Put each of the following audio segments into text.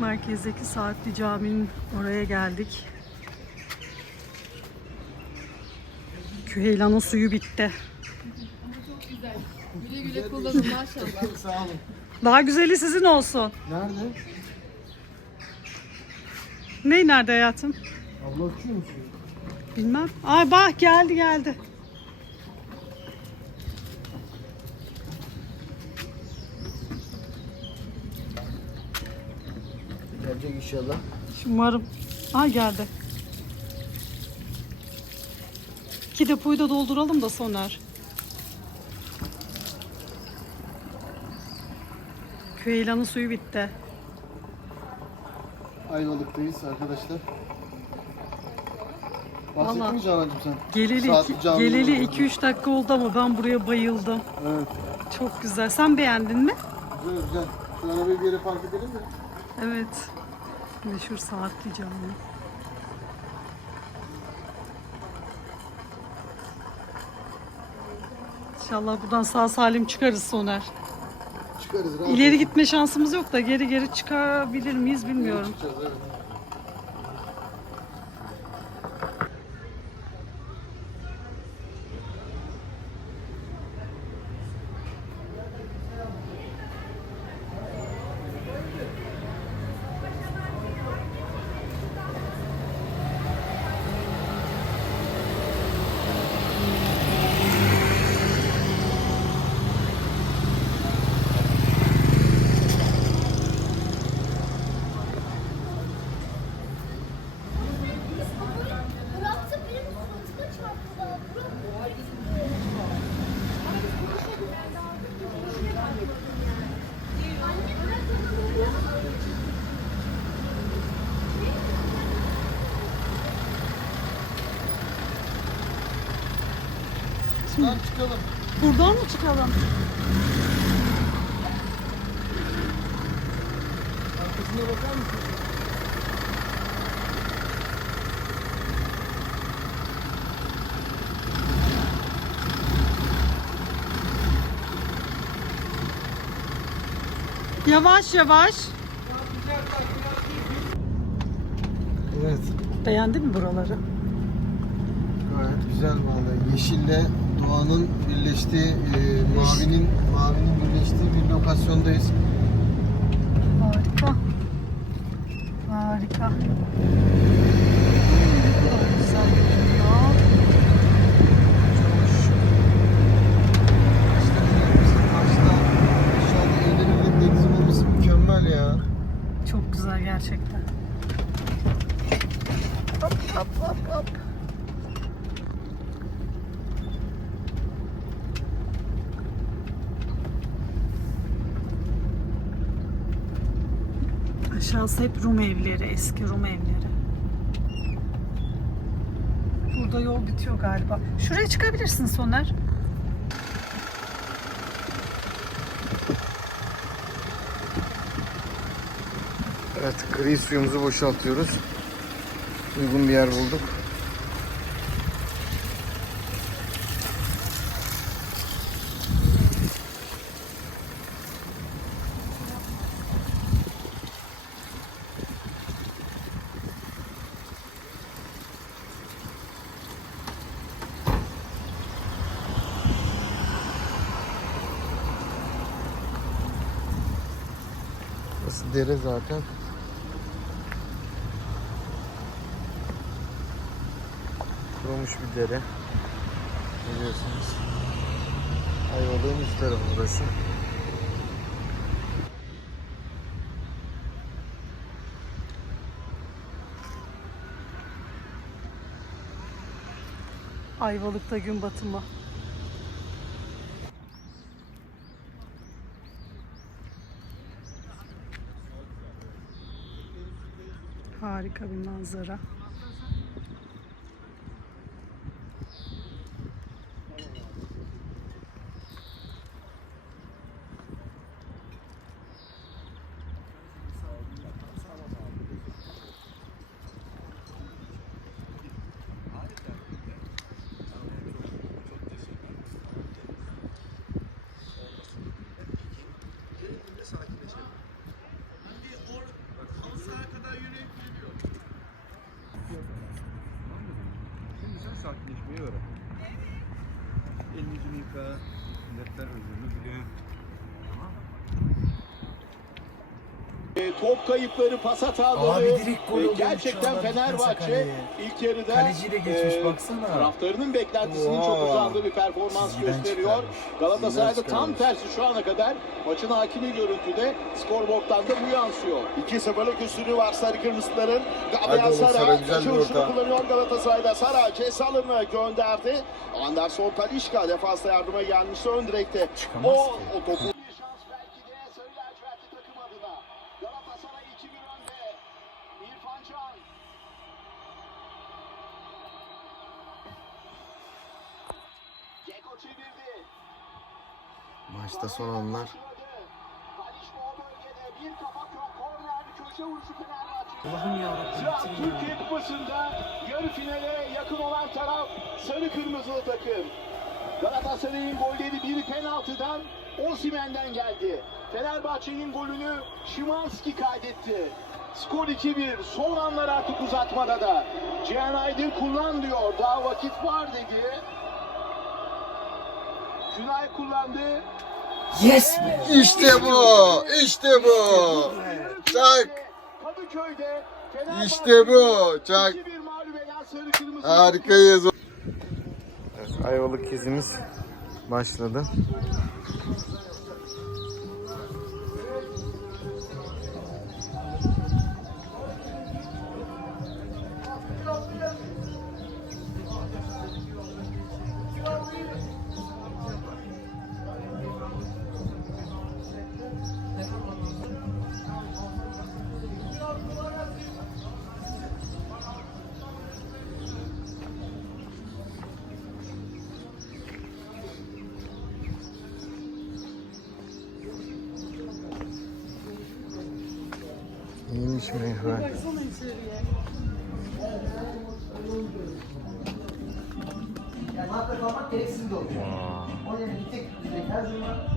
merkezdeki Saatli Cami'nin oraya geldik. Küheylan'ın suyu bitti. Güle güle kullanın maşallah. Sağ olun. Daha güzeli sizin olsun. Nerede? Ne nerede hayatım? Abla açıyor musun? Bilmem. Aa bak geldi geldi. Gelecek inşallah. Umarım. Aa geldi. İki depoyu da dolduralım da Soner. Küheylan'ın suyu bitti. Ayvalık'tayız arkadaşlar. Vallahi- Bahsettin mi Canancığım sen? Geleli Saatli iki- cami geleli oldu. 2-3 dakika oldu ama ben buraya bayıldım. Evet. Çok güzel. Sen beğendin mi? Güzel güzel. Şu arabayı bir yere park edelim mi? Evet. Meşhur saatli cami. İnşallah buradan sağ salim çıkarız Soner. Çıkarız rahat. İleri gitme şansımız yok da geri geri çıkabilir miyiz bilmiyorum. Çıkacağız evet. Tamam çıkalım. Buradan mı çıkalım? Arkasına bakar mısın? Yavaş yavaş. Evet. Beğendin mi buraları? Gayet güzel vallahi. Yeşille doğanın birleştiği, e, mavinin mavinin birleştiği bir lokasyondayız. Harika. Harika. Çok Aşağısı hep Rum evleri, eski Rum evleri. Burada yol bitiyor galiba. Şuraya çıkabilirsin Soner. Evet, gri suyumuzu boşaltıyoruz. Uygun bir yer bulduk. Burası dere zaten. Kurumuş bir dere. Görüyorsunuz. Ayvalık'ın üst tarafı burası. Ayvalık'ta gün batımı. Harika bir manzara. Yıka. Milletler özürünü dile. Tamam mı? E, Top kayıpları, pas hataları. Abi direkt gol E, oluyormuş Gerçekten Fenerbahçe kaleye. ilk yarıda Kaleci de geçmiş, e, baksana. taraftarının beklentisinin çok uzandığı bir performans Çizgiden gösteriyor. çıkarmış. Galatasaray'da tam çıkarmış. tersi şu ana kadar maçın hakimi görüntüde skorboardtan da bu yansıyor. 2-0'lık üstünlüğü var sarı kırmızıların. Hadi Gabriel oğlum, Sara Sara güzel bir orta. kullanıyor Galatasaray'da. Sara Cesal'ını gönderdi. Anderson Talişka defansta yardıma gelmişti ön direkte. Çıkamaz o, ki. o topu Maçta son anlar. Allah'ım Ya Türkiye Kupası'nda yarı finale yakın olan taraf sarı kırmızılı takım. Galatasaray'ın golleri biri penaltıdan Osimhen'den geldi. Fenerbahçe'nin golünü Şimanski kaydetti. Skor 2-1. Son anlar artık uzatmada da. Cihan Aydın kullan diyor. Daha vakit var dedi. Günay kullandı. Yes be. İşte bu. İşte bu. Çak. İşte bu. Çak. 2-1 mağlup eden sarı kırmızı. Harikayız. Evet, Ayvalık gezimiz başladı.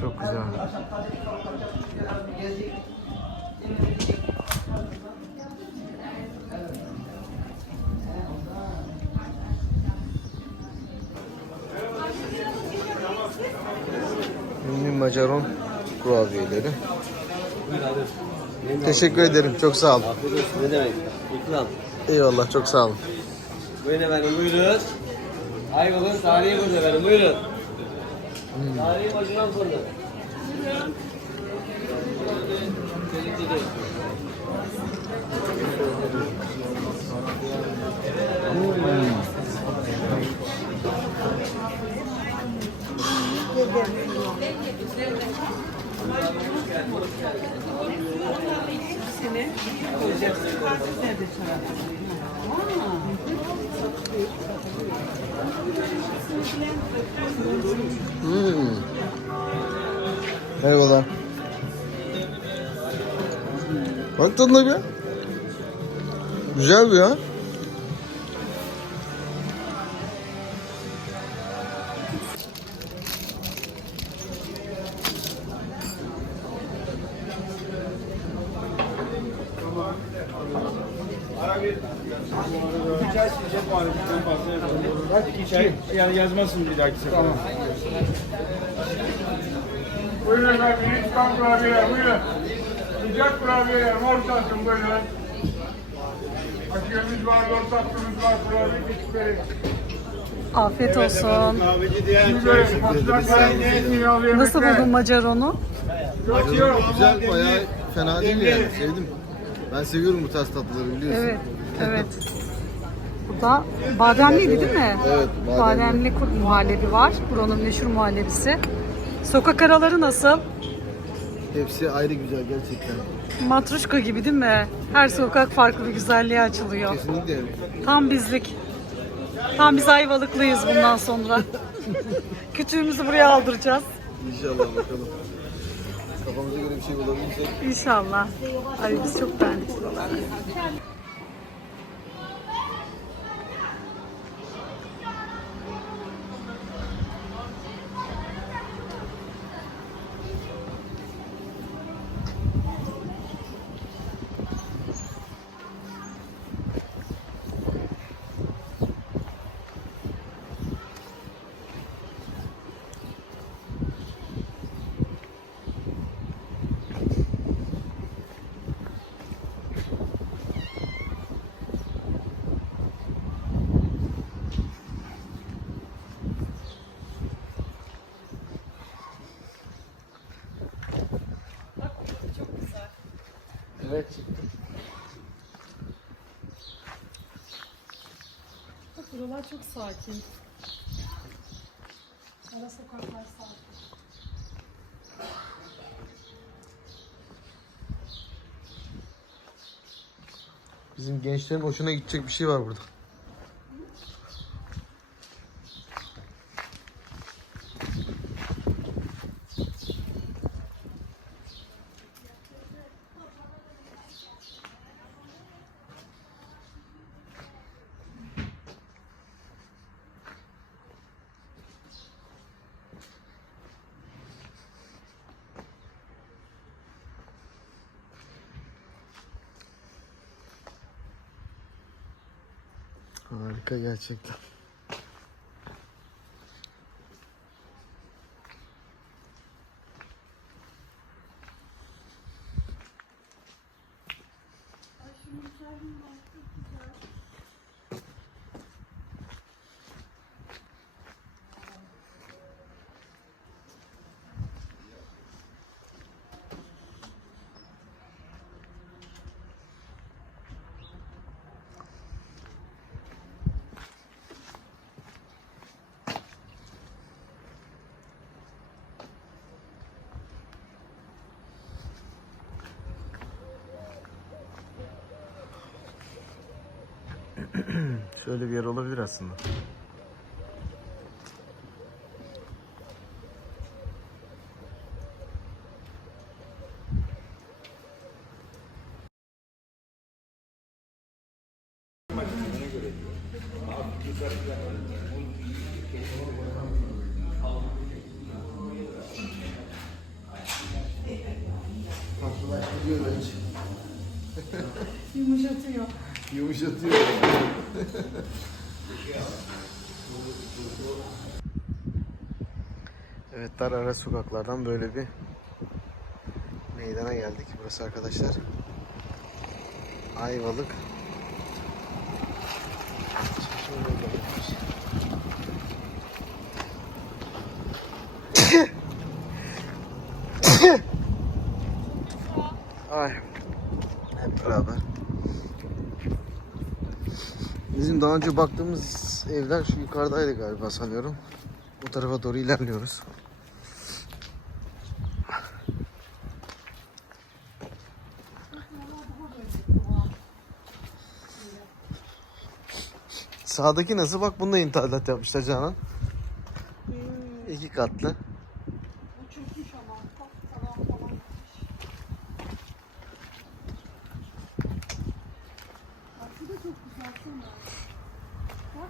Çok güzel. Ünlü Macaron kurabiyeleri. Teşekkür ederim. Çok sağ ol. Ne demek? İkram. Eyvallah. Çok sağ olun. Buyurun efendim buyurun. Ayvalık tarihi burada efendim buyurun. Tarihi Hmm. Eyvallah. Bak tadına bir. Güzel bir ya. Yani yazmasın bir dahaki sefer. Tamam. Buyurun efendim, lütfen kurabiye, buyurun. Sıcak kurabiye, mor tatlım buyurun. Akıyımız var, lor tatlımız var, kurabiye küçükleri. Afiyet olsun. Nasıl buldun Macaron'u? Atıyorum. Güzel bayağı fena değil yani. Sevdim. Ben seviyorum bu tarz tatlıları biliyorsun. Evet, evet. Bu da bademliydi değil mi? Evet, bademli. Bademli kur- muhallebi var. Buranın meşhur muhallebisi. Sokak araları nasıl? Hepsi ayrı güzel gerçekten. Matruşka gibi değil mi? Her sokak farklı bir güzelliğe açılıyor. Kesinlikle. Tam bizlik. Tam biz Ayvalıklıyız bundan sonra. Kütüğümüzü buraya aldıracağız. İnşallah bakalım. Kafamıza göre bir şey bulabilirsek. İnşallah. Ay biz çok beğendik buraları. Gerçekten. Bak buralar çok sakin. Ara sokaklar sakin. Bizim gençlerin hoşuna gidecek bir şey var burada. Harika gerçekten. Şöyle bir yer olabilir aslında. Evet dar ara sokaklardan böyle bir meydana geldik. Burası arkadaşlar Ayvalık. Ay. Hep beraber. Bizim daha önce baktığımız evler şu yukarıdaydı galiba sanıyorum. Bu tarafa doğru ilerliyoruz. Sağdaki nasıl? Bak bunda internet yapmışlar Canan. İki katlı. Bu çökmüş ama. Bak tavan falan gitmiş. Bak şu da çok güzel. Sana.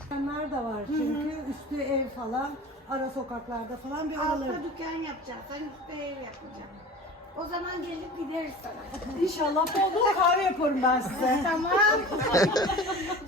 Dükkanlar da var çünkü üstü ev falan ara sokaklarda falan bir. Altta dükkan yapacaksan üstte ev yapacağım. O zaman gelip gideriz sana. İnşallah bol bol kahve yaparım ben size. tamam.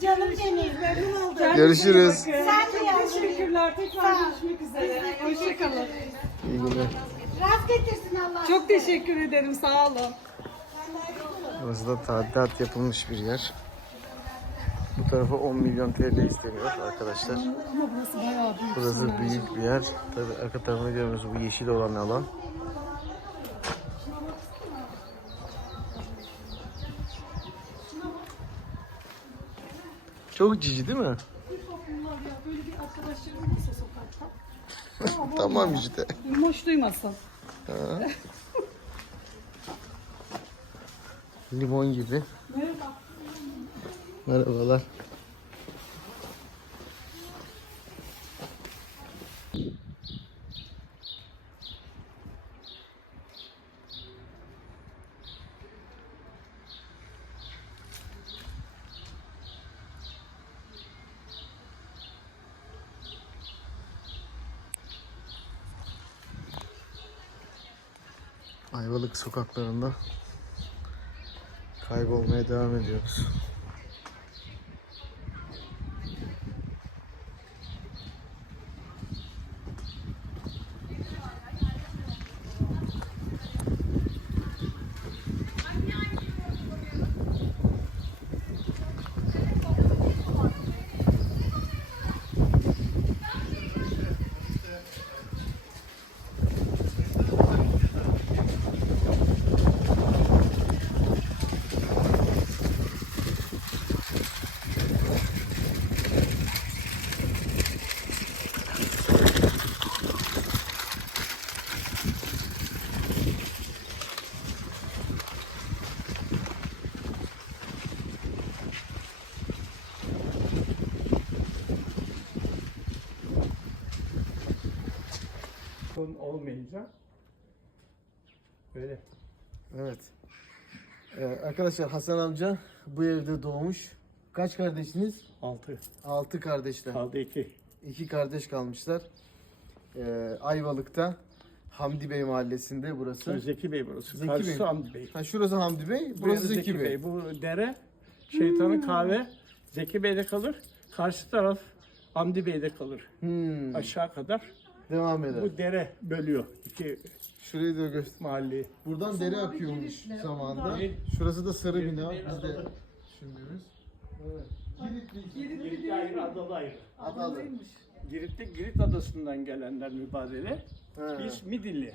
Canım benim. Memnun oldum. Görüşürüz. Sen de yavrum. Teşekkürler. Tekrar görüşmek üzere. Hoşçakalın. İyi günler. Rast getirsin Allah. Çok teşekkür ederim. Sağ olun. Burası da tadilat yapılmış bir yer. Bu tarafa 10 milyon TL isteniyor arkadaşlar. Burası bayağı büyük. Burası büyük bir yer. Tabii arka tarafını görüyoruz bu yeşil olan alan. Çok cici değil mi? Böyle tamam işte. Hoş duymasın. Limon gibi. Merhaba. Merhabalar. Ayvalık sokaklarında kaybolmaya devam ediyoruz. Evet. Ee, arkadaşlar Hasan amca bu evde doğmuş. Kaç kardeşiniz? altı 6 kardeşler. kaldı iki. İki kardeş kalmışlar. Ee, Ayvalık'ta Hamdi Bey mahallesinde burası. Zeki Bey burası. Zeki Karşısı Bey. Hamdi Bey. Ha, şurası Hamdi Bey, burası Burası Zeki, Bey. Bu dere şeytanın kahve Zeki Bey'de kalır. Karşı taraf Hamdi Bey'de kalır. Hmm, Aşağı kadar devam eder. bu dere bölüyor iki Şurayı da göster. mahalleyi. Buradan dere akıyormuş zamanında. Şurası da sarı bina. Biz de düşündüğümüz. Evet. Giritli. Girit ayrı, Adalı ayrı. Adalı. Girit'te Girit Adası'ndan gelenler mübadele. Biz Midilli.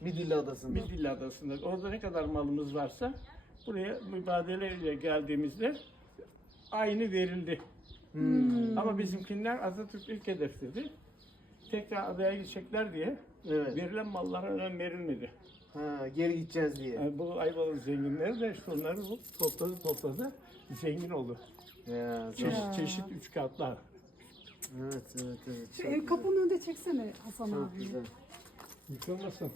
Midilli Adası'nda. Midilli Adası'nda. Orada ne kadar malımız varsa buraya mübadeleyle geldiğimizde aynı verildi. Hmm. Ama bizimkiler Atatürk ilk hedefledi. Tekrar adaya gidecekler diye Evet. verilen mallara önem verilmedi. Ha, geri gideceğiz diye. Yani bu Ayvalık zenginleri de şunları bu topladı topladı zengin oldu. Ya, Çeşit çeşit üç katlar. evet, evet, evet. Şu Çok ev kapının önünde çeksene Hasan Çok abi. güzel. Yıkılmasın.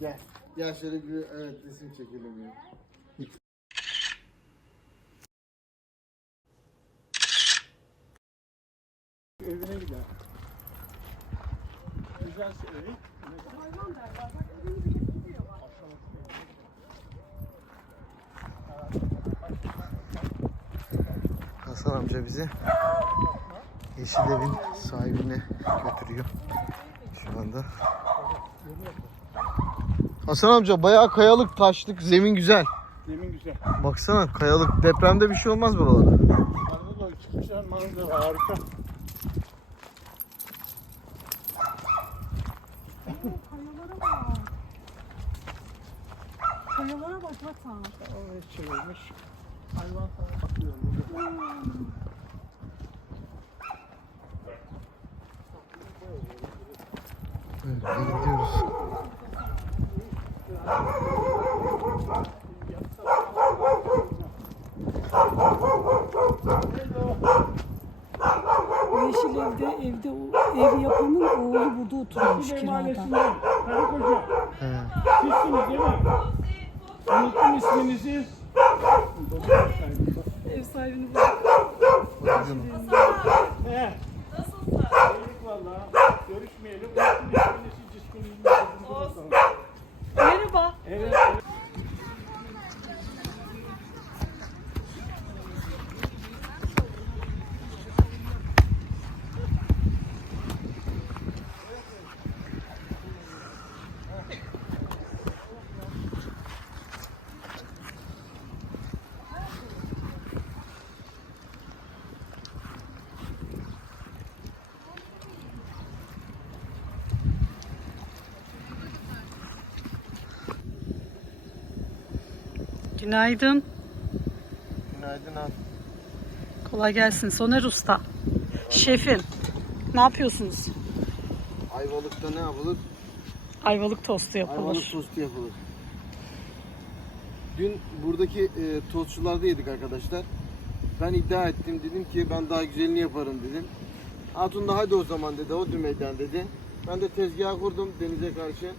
Gel. Gel şöyle bir evet resim çekelim ya. Evine gider. Güzel evi. Hasan amca bizi Yeşil Evin sahibine götürüyor şu anda. Hasan amca bayağı kayalık, taşlık, zemin güzel. Yemin güzel. Baksana kayalık, depremde bir şey olmaz buralarda. Manzara harika. Kayalara bak. Kayalara bak Hasan. Oraya çevirmiş. Hayvan falan bakıyor. Evet, gidiyoruz. Yeşil evde evde o ev yapanın oğlu burada oturuyormuş Bey kirada. Mahallesi'nden Karı Koca. He. Sizsiniz değil mi? Unuttum isminizi. Ev sahibini bulduk. Günaydın. Günaydın abi. Kolay gelsin. Soner Usta. Şefin. Ne yapıyorsunuz? Ayvalık'ta ne yapılır? Ayvalık tostu Ayvalık yapılır. tostu yapılır. Dün buradaki e, tostçularda yedik arkadaşlar. Ben iddia ettim. Dedim ki ben daha güzelini yaparım dedim. Hatun da hadi o zaman dedi. O meydan dedi. Ben de tezgah kurdum denize karşı.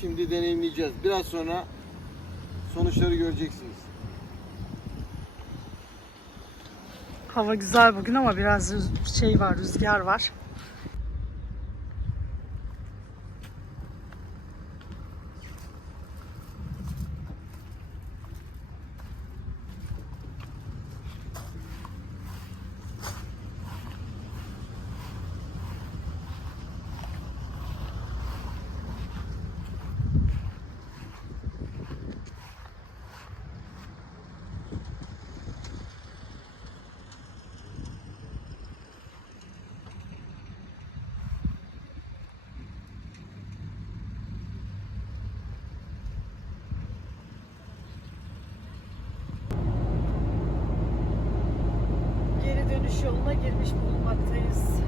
Şimdi deneyimleyeceğiz. Biraz sonra sonuçları göreceksiniz. Hava güzel bugün ama biraz şey var, rüzgar var. Geri dönüş yoluna girmiş bulunmaktayız.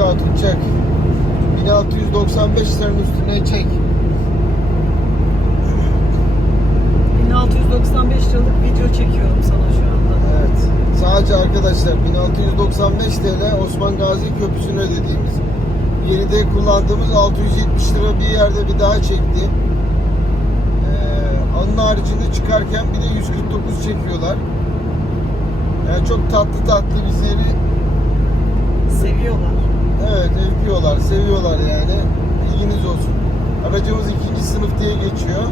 Hatun çek. 1695 liranın üstüne çek. 1695 liralık video çekiyorum sana şu anda. Evet. Sadece arkadaşlar 1695 TL Osman Gazi Köprüsü'nü ödediğimiz. Geride kullandığımız 670 lira bir yerde bir daha çekti. Ee, onun haricinde çıkarken bir de 149 çekiyorlar. Yani çok tatlı tatlı bizleri Seviyorlar. Evet evliyorlar, seviyorlar yani. İlginiz olsun. Aracımız ikinci sınıf diye geçiyor.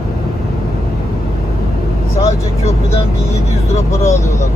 Sadece köprüden 1700 lira para alıyorlar.